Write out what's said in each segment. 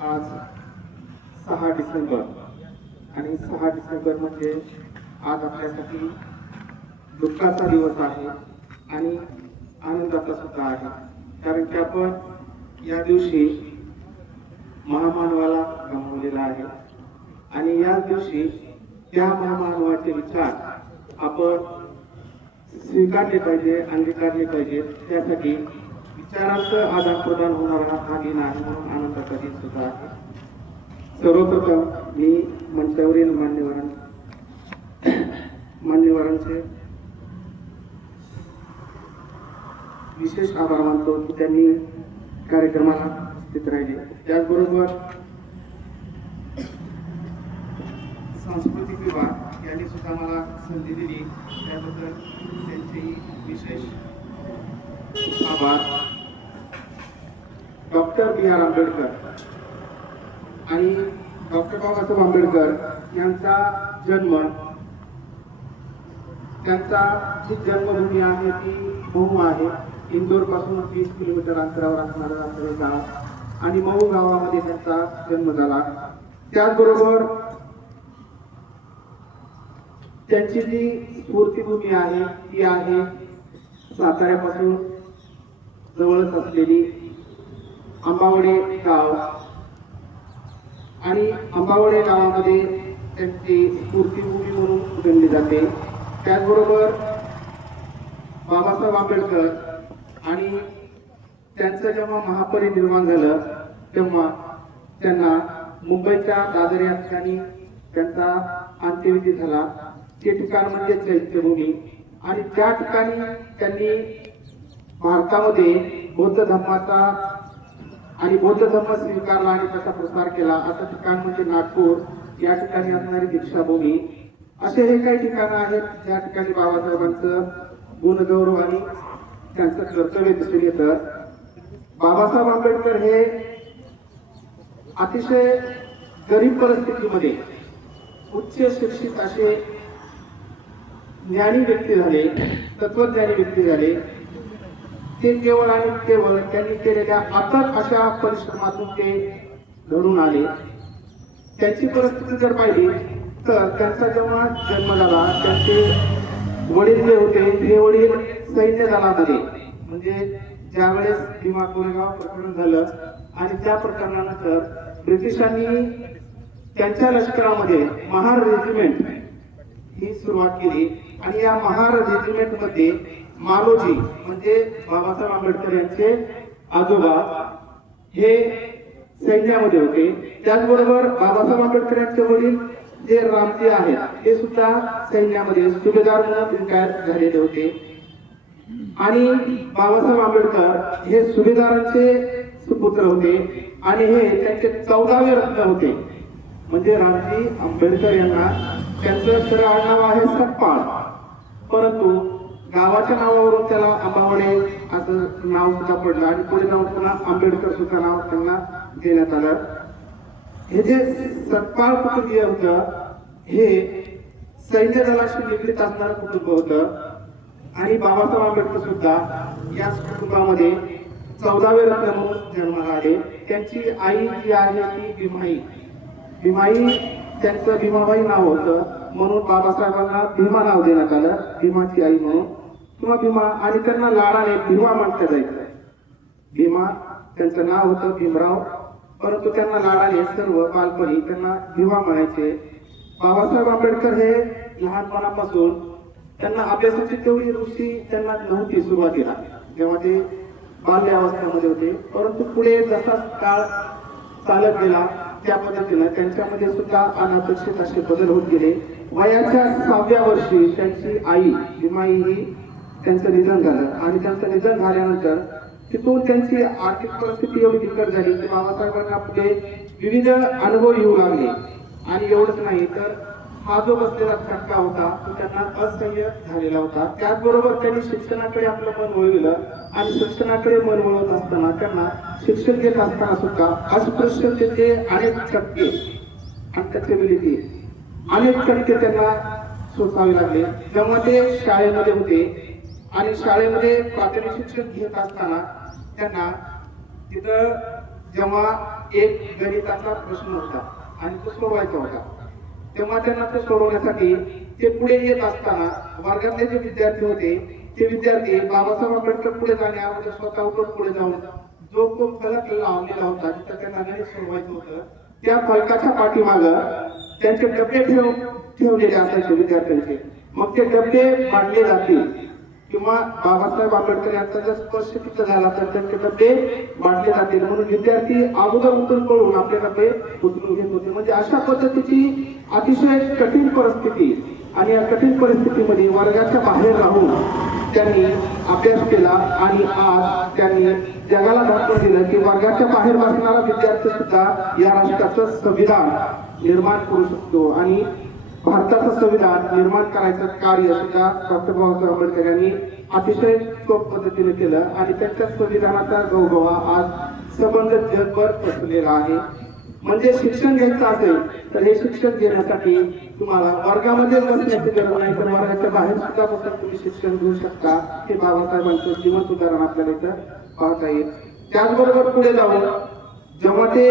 आज सहा डिसेंबर. आणि सहा डिसेंबर म्हणजे आज आपल्यासाठी दुःखाचा दिवस आहे आणि आनंदाचा सुद्धा आहे. कारण की आपण या दिवशी महामानवाला गमावलेला आहे. आणि या दिवशी त्या महामानवाचे विचार आपण स्वीकारले पाहिजे अंगीकारले पाहिजे त्यासाठी विचारांचं आदान प्रदान होणारा हा दिन आहे म्हणून आनंदाचा दिन सुद्धा आहे. सर्वप्रथम मी मंचावरील मान्यवरां मान्यवरांचे विशेष आभार मानतो की त्यांनी कार्यक्रमाला उपस्थित राहिले. त्याचबरोबर सांस्कृतिक विभाग यांनी सुद्धा मला संधी दिली. त्याबद्दल त्यांचेही विशेष आभार. Doctor B R Ambedkar. आणि डॉक्टर बाबासाहेब आंबेडकर यांचा जन्म त्यांचा जी जन्मभूमी आहे ती मऊ आहे. इंदोरपासून वीस किलोमीटर अंतरावर असणारं असं गाव आणि मऊ गावामध्ये त्यांचा जन्म झाला. त्याचबरोबर त्यांची जी स्फूर्तीभूमी आहे ती आहे साताऱ्यापासून जवळच असलेली आंबावडे गाव. आणि आंबावडे गावामध्ये त्यांची स्फूर्तीभूमी म्हणून गणली जाते. त्याचबरोबर बाबासाहेब आंबेडकर आणि त्यांचं जेव्हा महापरिनिर्माण झालं तेव्हा त्यांना मुंबईच्या दादर या ठिकाणी त्यांचा अंत्यविधी झाला. ते ठिकाण म्हणजे चैत्यभूमी. आणि त्या ठिकाणी त्यांनी भारतामध्ये बौद्ध धर्माचा आणि बौद्ध धर्म स्वीकारला आणि त्याचा प्रसार केला. असं ठिकाण म्हणजे नागपूर. या ठिकाणी असणारी दीक्षाभूमी. असे हे काही ठिकाणं आहेत. ज्या ठिकाणी बाबासाहेबांचं गुणगौरव आणि त्यांचं कर्तव्य दिसून येतं. बाबासाहेब आंबेडकर हे अतिशय गरीब परिस्थितीमध्ये उच्च शिक्षित असे ज्ञानी व्यक्ती झाले तत्वज्ञानी व्यक्ती झाले. ते केवळ आणि केवळ त्यांनी केलेल्या अथक अशा परिश्रमातून ते घडून आले. त्यांची परिस्थिती जर पाहिली तर त्यांचा जेव्हा जन्म झाला त्यांचे वडील जे होते ते वडील सैन्य दलामध्ये. म्हणजे ज्यावेळेस भीमा कोरेगाव प्रकरण झालं आणि त्या प्रकरणानंतर ब्रिटिशांनी त्यांच्या लष्करामध्ये महार रेजिमेंट ही सुरुवात केली. आणि या महार रेजिमेंटमध्ये मालोजी म्हणजे बाबासाहेब आंबेडकर यांचे आजोबा हे सैन्यामध्ये होते. त्याचबरोबर बाबासाहेब आंबेडकर यांचे वडील जे रामजी आहेत ते सुद्धा सैन्यामध्ये सुभेदार म्हणून रिटायर झालेले होते. आणि बाबासाहेब आंबेडकर हे सुभेदारांचे सुपुत्र होते आणि हे त्यांचे चौदावे रत्न होते. म्हणजे रामजी आंबेडकर यांना त्यांचं खरं आडनाव आहे सप्पाळ परंतु गावाच्या नावावरून त्याला अंबावडे असं नाव सुद्धा पडलं आणि पुढे जाऊन पुन्हा आंबेडकर सुद्धा नाव त्यांना देण्यात आलं. हे जे सत्पाळ कुटुंबीय होतं हे सैन्य दलाशी निगडीत असणारं कुटुंब होतं. आणि बाबासाहेब आंबेडकर सुद्धा याच कुटुंबामध्ये चौदावे रत्न म्हणून जन्माला आले त्यांची आई जी आहे ती भीमाई. भीमाई त्यांचं भीमाबाई नाव होतं. म्हणून बाबासाहेबांना भीमा नाव देण्यात आलं भीमाची आई म्हणून. किंवा भीमा आणि त्यांना लाडाने भीमा म्हणता जायचं भीमा त्यांचं नाव होतं भीमराव. परंतु त्यांना लाडाने सर्व बालपणी त्यांना भीमा म्हणायचे. बाबासाहेब आंबेडकर हे लहानपणापासून त्यांना अभ्यासाची तेवढी रुची त्यांना नव्हती सुरुवातीला. जेव्हा ते बाल्य अवस्थेमध्ये होते. परंतु पुढे जसा काळ चालत गेला त्या पद्धतीनं त्यांच्यामध्ये सुद्धा अनपेक्षित असे बदल होत गेले. वयाच्या सहाव्या वर्षी त्यांची आई भीमाई ही त्यांचं निधन झालं. आणि त्यांचं निधन झाल्यानंतर तिथून त्यांची आर्थिक परिस्थिती एवढी बिकट झाली की बाबासाहेबांना पुढे विविध अनुभव येऊ लागले. आणि एवढंच नाही तर हा जो बसलेला धक्का होता तो त्यांना असह्य झालेला होता. त्याचबरोबर त्यांनी शिक्षणाकडे आपलं मन वळविलं आणि शिक्षणाकडे मन वळवत असताना त्यांना शिक्षण घेत असताना सुद्धा अस्पृश्यतेचे अनेक टक्के अनटचेबिलिटी म्हणजे अनेक टक्के त्यांना सोसावे लागले. तेव्हा ते शाळेमध्ये होते. आणि शाळेमध्ये प्राथमिक शिक्षण घेत असताना त्यांना तिथं जेव्हा एक गणिताचा प्रश्न होता आणि तो सोडवायचा होता तेव्हा त्यांना ते सोडवण्यासाठी ते पुढे येत असताना वर्गातले जे विद्यार्थी होते ते विद्यार्थी बाबासाहेब आंबेडकर पुढे जाण्या अगोदर स्वतः उठून पुढे जाऊन जो कोण फलक लावलेला होता तिथं त्यांना गणित सोडवायचं होतं. त्या फलकाच्या पाठीमाग त्यांचे डबे ठेव ठेवलेले असायचे विद्यार्थ्यांचे. मग ते डबे मांडले जातील. किंवा बाबासाहेब आंबेडकर यांचा जर स्पर्श तिथं झाला तर त्यांचे डबे मांडले जातील. म्हणून विद्यार्थी अगोदर उतरून पळून आपले डबे उतरून घेत होते. म्हणजे अशा पद्धतीची अतिशय कठीण परिस्थिती आणि या कठीण परिस्थितीमध्ये वर्गाच्या बाहेर राहून त्यांनी अभ्यास केला आणि आज त्यांनी जगाला दाखवून दिलं की वर्गाच्या बाहेर बसणारा विद्यार्थी सुद्धा या राष्ट्राचं संविधान निर्माण करू शकतो. आणि भारताचं संविधान निर्माण करायचं कार्य सुद्धा डॉक्टर बाबासाहेब आंबेडकर यांनी अतिशय सोप पद्धतीने केलं आणि त्यांच्या संविधानाचा गौगवा आज संबंध जगभर पसरलेला आहे. म्हणजे शिक्षण घ्यायचं असेल तर हे शिक्षण घेण्यासाठी तुम्हाला वर्गामध्ये बसण्याची गरज नाही तर वर्गाच्या बाहेर सुद्धा बसून तुम्ही शिक्षण घेऊ शकता हे बाबासाहेबांचं जीवन उदाहरण आपल्याला इथं पाहता येईल. त्याचबरोबर पुढे जाऊन जेव्हा ते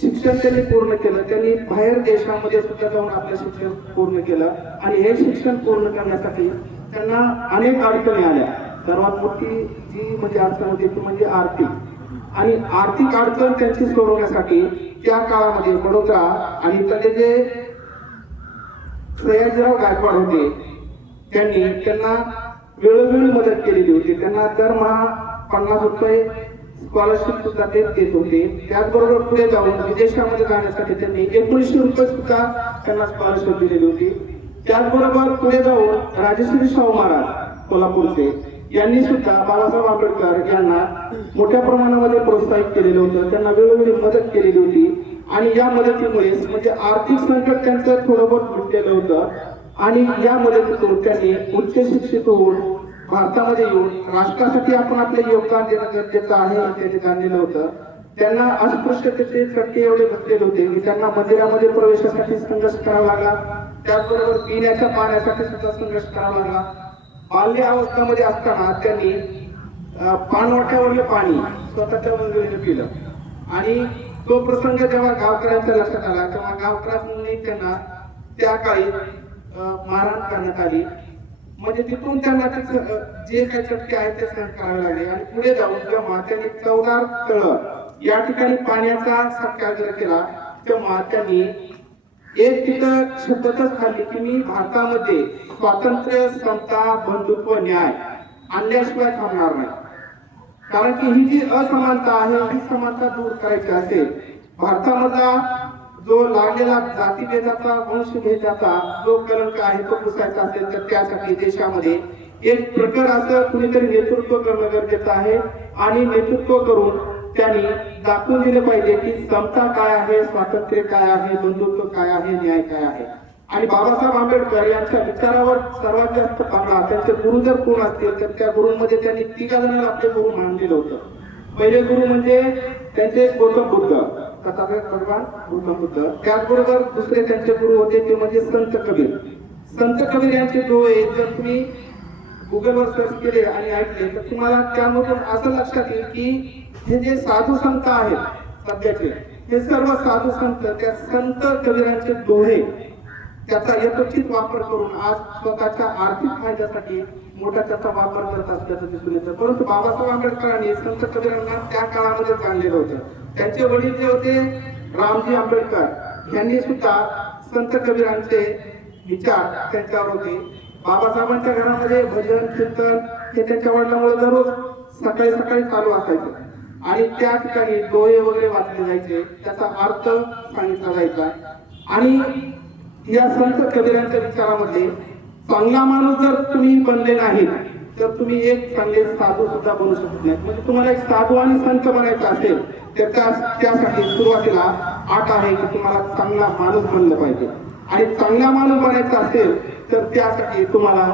शिक्षण त्यांनी पूर्ण केलं. त्यांनी बाहेर देशामध्ये सुद्धा जाऊन आपलं शिक्षण पूर्ण केलं. आणि हे शिक्षण पूर्ण करण्यासाठी त्यांना अनेक अडचणी आल्या. सर्वात मोठी जी म्हणजे अडचण होती ती म्हणजे आर्थिक. आणि आर्थिक अडचण त्यांची सोडवण्यासाठी त्या काळामध्ये बडोदा आणि त्याचे जे सयाजीराव गायकवाड होते त्यांनी त्यांना वेळोवेळी मदत केलेली होती. त्यांना दरमहा पन्नास रुपये स्कॉलरशिप सुद्धा देत देत होते. त्याचबरोबर पुढे जाऊन विदेशामध्ये जाण्यासाठी त्यांनी एकोणीसशे रुपये सुद्धा त्यांना स्कॉलरशिप दिलेली होती. त्याचबरोबर पुढे जाऊन राजेश्री शाहू महाराज कोल्हापूरचे यांनी सुद्धा बाबासाहेब आंबेडकर यांना मोठ्या प्रमाणामध्ये प्रोत्साहित केलेलं होतं. त्यांना वेळोवेळी मदत केलेली होती. आणि या मदतीमुळे म्हणजे आर्थिक संकट त्यांचं थोडं बहुत होतं. आणि या मदतीतून त्यांनी उच्च शिक्षित होऊन भारतामध्ये येऊन राष्ट्रासाठी आपण आपले योगदान देणं गरजेचं आहे हे जाणलेलं होतं. त्यांना अस्पृश्यतेचे चटके एवढे बसलेले होते की त्यांना मंदिरामध्ये प्रवेशासाठी संघर्ष करावा लागला. त्याचबरोबर पिण्याच्या पाण्यासाठी सुद्धा संघर्ष करावा लागला. बाल्य अवस्थामध्ये असताना त्यांनी अं, पाणवठ्यावरलं पाणी स्वतःच्या वंगणीने पिलं. आणि तो प्रसंग जेव्हा गावकऱ्यांच्या लक्षात आला तेव्हा गावकऱ्यांनी त्यांना त्या काळी मारहाण करण्यात आली. म्हणजे तिथून त्यांना ते जे काही चटके आहेत ते सहन करावे लागले आणि पुढे जाऊन जेव्हा त्यांनी चौदार तळ या ठिकाणी पाण्याचा सत्याग्रह केला तेव्हा त्यांनी एक तिथं शब्दच खाल्ली की मी भारतामध्ये स्वातंत्र्य समता बंधुत्व न्याय आणल्याशिवाय थांबणार नाही. कारण की ही जी असमानता आहे ही समानता दूर करायची असेल भारतामधला जो लागलेला जातीभेदाचा वंशभेदाचा जो कलंक आहे तो पुसायचा असेल तर त्यासाठी देशामध्ये एक प्रकार असं कुणीतरी नेतृत्व करणं गरजेचं आहे. आणि नेतृत्व करून त्यांनी दाखवून दिलं पाहिजे की समता काय आहे स्वातंत्र्य काय आहे बंधुत्व काय आहे न्याय काय आहे. आणि बाबासाहेब आंबेडकर यांच्या विचारावर सर्वात जास्त पांगळा त्यांचे गुरु जर कोण असतील तर त्या गुरुंमध्ये त्यांनी तिघा जणांना आपले गुरु मानलेलं होतं. पहिले गुरु म्हणजे त्यांचे गौतम बुद्ध. तथागत भगवान गौतम बुद्ध त्याचबरोबर दुसरे त्यांचे गुरु होते ते म्हणजे संत कबीर. संत कबीर यांचे डोळे जर तुम्ही गुगलवर सर्च केले आणि ऐकले तर तुम्हाला त्यामधून असं लक्षात येईल की हे जे साधू संत आहेत सध्याचे हे सर्व साधू संत त्या संत कबीरांचे डोळे त्याचा यथोचित वापर करून आज स्वतःच्या आर्थिक फायद्यासाठी मोठा त्याचा वापर करत असल्याचं दिसून येतं. परंतु बाबासाहेब आंबेडकरांनी संत कबीरांना त्या काळामध्ये जाणलेलं होतं. त्यांचे वडील जे होते रामजी आंबेडकर यांनी सुद्धा संत कबीरांचे विचार त्यांच्यावर होते. बाबासाहेबांच्या घरामध्ये भजन कीर्तन हे त्यांच्या वडिलांमुळे दररोज सकाळी सकाळी चालू असायचं. आणि त्या ठिकाणी डोळे वगैरे वाचले जायचे त्याचा अर्थ सांगितला जायचा. आणि या संत कबीरांच्या विचारामध्ये चांगला माणूस जर तुम्ही बनले नाही तर तुम्ही एक चांगले साधू सुद्धा बनू शकत नाही म्हणजे तुम्हाला एक साधू आणि संत बनायचं असेल तर त्यासाठी सुरुवातीला आठ आहे की तुम्हाला चांगला माणूस बनलं पाहिजे. आणि चांगला माणूस बनायचा असेल तर त्यासाठी तुम्हाला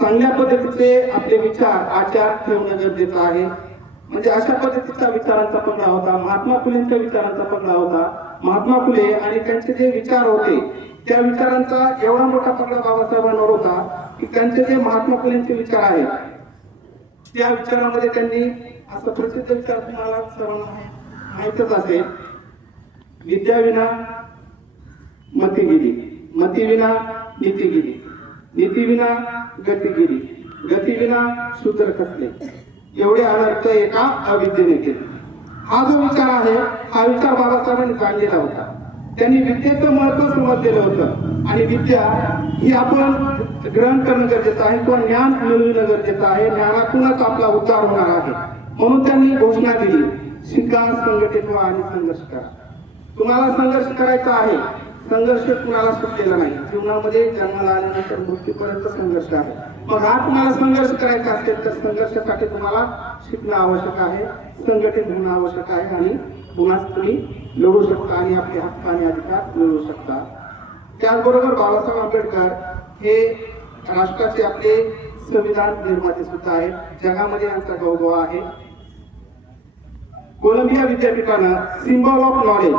चांगल्या पद्धतीचे आपले विचार आचार ठेवणं गरजेचं आहे. म्हणजे अशा पद्धतीचा विचारांचा पगडा होता महात्मा फुलेंच्या विचारांचा पगडा होता. महात्मा फुले आणि त्यांचे जे विचार होते त्या विचारांचा एवढा मोठा पगडा बाबासाहेबांवर होता की त्यांचे जे महात्मा फुलेंचे विचार आहेत त्या विचारामध्ये त्यांनी असं प्रसिद्ध विचार तुम्हाला सर्वांना माहीतच असेल. विद्याविना मतीगिरी मतीविना नीतीगिरी नीतीविना नीती गतीविना सूत्र कसले? एवढे अनर्थ एका अविद्येने केले. हा जो विचार आहे हा विचार बाबासाहेबांनी काढलेला होता. त्यांनी विद्येचं महत्त्व दिलं होतं. आणि विद्या ही आपण ग्रहण करणं गरजेचं आहे किंवा ज्ञान मिळवणं गरजेचं आहे. ज्ञानातूनच आपला उद्धार होणार आहे. म्हणून त्यांनी घोषणा दिली. शिका संघटित व्हा आणि संघर्ष करा. तुम्हाला संघर्ष करायचा आहे. संघर्ष कुणाला सुटलेला नाही. जीवनामध्ये जन्माला आल्यानंतर मृत्यूपर्यंत संघर्ष आहे. मग हा तुम्हाला संघर्ष करायचा असेल तर संघर्षासाठी तुम्हाला शिकणं आवश्यक आहे. संघटित होणं आवश्यक आहे. आणि पुन्हा तुम्ही लढू शकता आणि आपले हक्क आणि अधिकार मिळवू शकता. त्याचबरोबर बाबासाहेब आंबेडकर हे राष्ट्राचे आपले संविधान निर्माते सुद्धा आहेत. जगामध्ये यांचा गौरव आहे. कोलंबिया विद्यापीठानं symbol of knowledge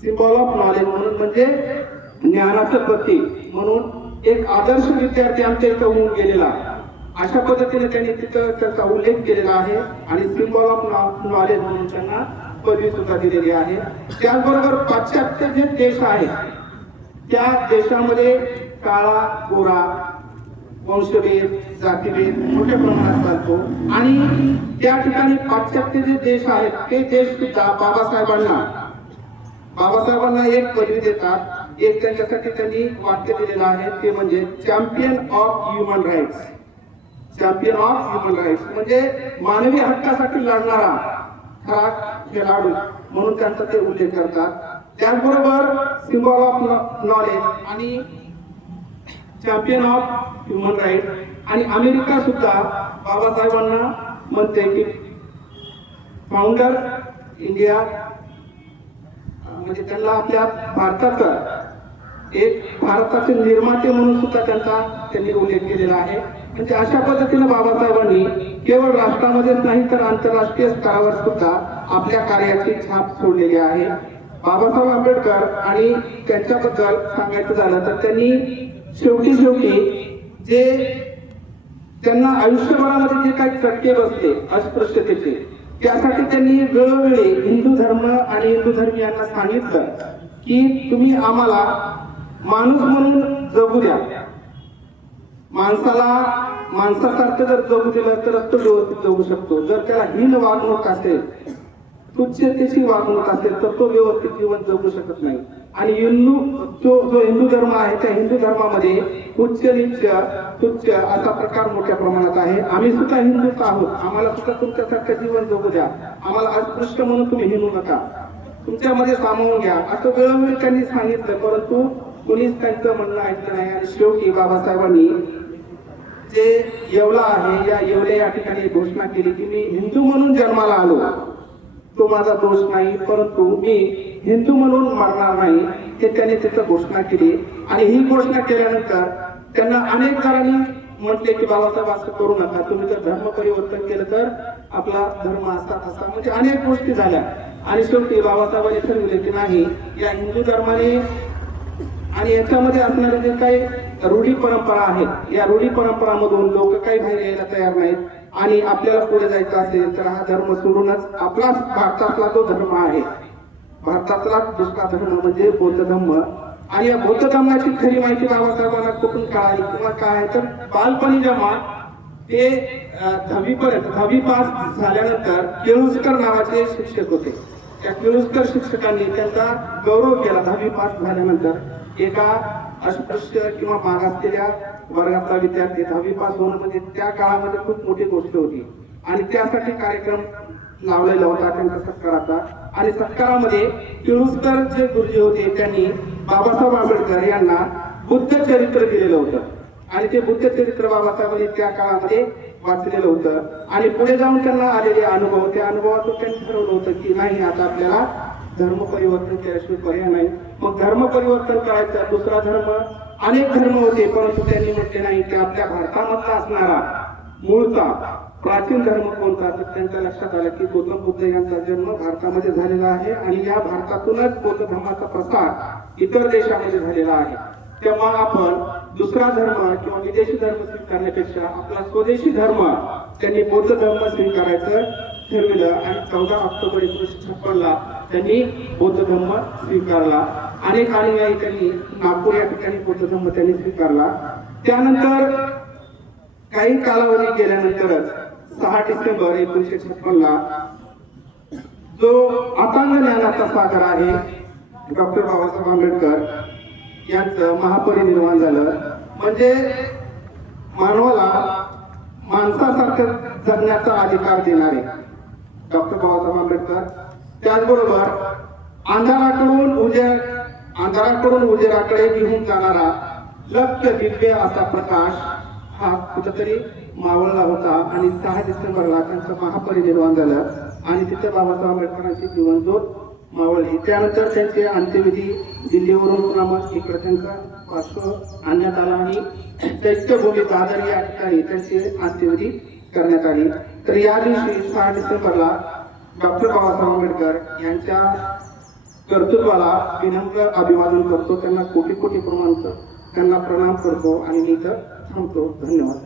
symbol of knowledge म्हणून म्हणजे ज्ञानाचं प्रतीक म्हणून एक आदर्श विद्यार्थी आमच्या इथं होऊन गेलेला. अशा पद्धतीने त्यांनी तिथं त्याचा उल्लेख केलेला आहे आणि सिम्बॉल ऑफ नॉलेज म्हणून त्यांना पदवी सुद्धा दिलेली आहे. त्याचबरोबर पाश्चात्य जे देश आहेत त्या देशामध्ये काळा गोरा वंशभेद जातीभेद मोठ्या प्रमाणात चालतो. आणि त्या ठिकाणी पाश्चात्य जे देश आहेत ते देश सुद्धा बाबासाहेबांना बाबासाहेबांना एक पदवी देतात. एक त्यांच्यासाठी त्यांनी वाक्य दिलेलं आहे ते म्हणजे champion of human rights champion of human rights म्हणजे मानवी हक्कासाठी लढणारा खरा खेळाडू म्हणून त्यांचा ते उल्लेख करतात. त्याचबरोबर सिम्बॉल ऑफ नॉलेज आणि चॅम्पियन ऑफ ह्युमन राईट आणि अमेरिका सुद्धा बाबासाहेबांना म्हणते की फाउंडर इंडिया म्हणजे त्यांना आपल्या भारताचा एक भारताचे निर्माते म्हणून सुद्धा त्यांचा त्यांनी उल्लेख केलेला आहे. म्हणजे अशा पद्धतीनं बाबासाहेबांनी केवळ राष्ट्रामध्येच नाही तर आंतरराष्ट्रीय स्तरावर सुद्धा आपल्या कार्याची छाप सोडलेली आहे. बाबासाहेब आंबेडकर आणि त्यांच्याबद्दल सांगायचं झालं तर त्यांनी शेवटी शेवटी जे त्यांना आयुष्यभरामध्ये जे काही चटके बसले अस्पृश्यतेचे त्यासाठी त्यांनी वेळोवेळी हिंदू धर्म आणि हिंदू धर्मियांना सांगितलं की तुम्ही आम्हाला माणूस म्हणून जगू द्या. माणसाला माणसासारखं जर जगू दिलं तरच तो व्यवस्थित जगू शकतो. जर त्याला हीन वागणूक असेल तुच्छतेची वागणूक असेल तर तो व्यवस्थित जीवन जगू शकत नाही. आणि हिंदू जो जो हिंदू धर्म आहे त्या हिंदू धर्मामध्ये उच्च नीच तुच्छ असा प्रकार मोठ्या प्रमाणात आहे. आम्ही सुद्धा हिंदूच आहोत. आम्हाला सुद्धा तुमच्यासारखं जीवन जगू द्या. आम्हाला अस्पृश्य म्हणून तुम्ही हिंदू नका. तुमच्यामध्ये सामावून घ्या. असं वेळोवेळी त्यांनी सांगितलं परंतु कुणीच त्यांचं म्हणणं ऐकलं नाही. आणि शेवटी बाबासाहेबांनी जे येवला आहे या येवले या ठिकाणी घोषणा केली की मी हिंदू म्हणून जन्माला आलो. तो माझा दोष नाही परंतु मी हिंदू म्हणून मरणार नाही हे त्यांनी तिथं घोषणा केली. आणि ही घोषणा केल्यानंतर त्यांना अनेक जणांनी म्हटले की बाबासाहेब असं करू नका. तुम्ही जर धर्म परिवर्तन केलं तर आपला धर्म असा तसा. म्हणजे अनेक गोष्टी झाल्या. आणि शेवटी बाबासाहेबांनी ठरविले की नाही या हिंदू धर्माने आणि याच्यामध्ये असणारे जे काही रूढी परंपरा आहेत. या रूढी परंपरामधून लोक काही बाहेर यायला तयार नाहीत आणि आपल्याला पुढे जायचं असेल तर हा धर्म सोडूनच आपला भारतातला जो धर्म आहे भारतातला दुसरा धर्म म्हणजे बौद्ध धर्म आणि या बौद्ध धर्माची खरी माहिती बाबासाहेबांना कुठून कळाली किंवा काय आहे तर बालपणी जेव्हा ते दहावीपर्यंत दहावी पास झाल्यानंतर केळुसकर नावाचे शिक्षक होते. त्या केळुसकर शिक्षकांनी त्यांचा गौरव केला दहावी पास झाल्यानंतर. एका अस्पृश्य किंवा मागासलेल्या वर्गातला विद्यार्थी दहावी पास होणं म्हणजे त्या काळामध्ये खूप मोठी गोष्ट होती. आणि त्यासाठी कार्यक्रम लावलेला होता त्यांचा सत्काराचा. आणि सत्कारामध्ये केळुसकर जे गुरुजी होते त्यांनी बाबासाहेब आंबेडकर यांना बुद्ध चरित्र दिलेलं होतं. आणि ते बुद्ध चरित्र बाबासाहेबांनी त्या काळामध्ये वाचलेलं होतं. आणि पुढे जाऊन त्यांना आलेले अनुभव त्या अनुभवातून त्यांनी ठरवलं होतं की नाही आता आपल्याला धर्म परिवर्तन केल्याशिवाय पर्याय नाही. मग धर्म परिवर्तन करायचं दुसरा धर्म अनेक धर्म होते परंतु त्यांनी म्हटले नाही की आपल्या भारतामधला असणारा मूळचा प्राचीन धर्म कोणता? तर त्यांच्या लक्षात आलं की गौतम बुद्ध यांचा जन्म भारतामध्ये झालेला आहे आणि या भारतातूनच बौद्ध धर्माचा प्रसार इतर देशामध्ये झालेला आहे. तेव्हा आपण दुसरा धर्म किंवा विदेशी धर्म स्वीकारण्यापेक्षा आपला स्वदेशी धर्म त्यांनी बौद्ध धर्म स्वीकारायचं ठरविलं आणि चौदा ऑक्टोबर एकोणीसशे छप्पनला त्यांनी बौद्ध धर्म स्वीकारला. अनेक अनुयायी त्यांनी नागपूर या ठिकाणी बौद्ध धर्म त्यांनी स्वीकारला. त्यानंतर काही कालावधी गेल्यानंतरच सहा डिसेंबर एकोणीसशे छप्पनला जो अपांग ज्ञानाचा सागर आहे डॉक्टर बाबासाहेब आंबेडकर यांचं महापरिनिर्वाण झालं. म्हणजे मानवाला माणसासारखं जगण्याचा अधिकार देणारे डॉक्टर बाबासाहेब आंबेडकर त्याचबरोबर अंधाराकडून उजेड अंधाराकडून उजेडाकडे घेऊन जाणारा लक्ष दिव्य असा प्रकाश हा कुठंतरी मावळला होता आणि सहा डिसेंबरला त्यांचं महापरिनिर्वाण झालं आणि तिथे बाबासाहेब आंबेडकरांची जीवनज्योत मावळली. त्यानंतर त्यांचे अंत्यविधी दिल्लीवरून पुन्हा मग इकडे त्यांचा पार्श्व आणण्यात आला आणि चैत्यभूमी दादर या ठिकाणी त्यांचे अंत्यविधी करण्यात आली. तर या दिवशी सहा डिसेंबरला डॉक्टर बाबासाहेब आंबेडकर यांच्या कर्तृत्वाला विनम्र अभिवादन करतो. त्यांना कोटी कोटी प्रमाण त्यांना प्रणाम करतो आणि मी तर थांबतो. धन्यवाद.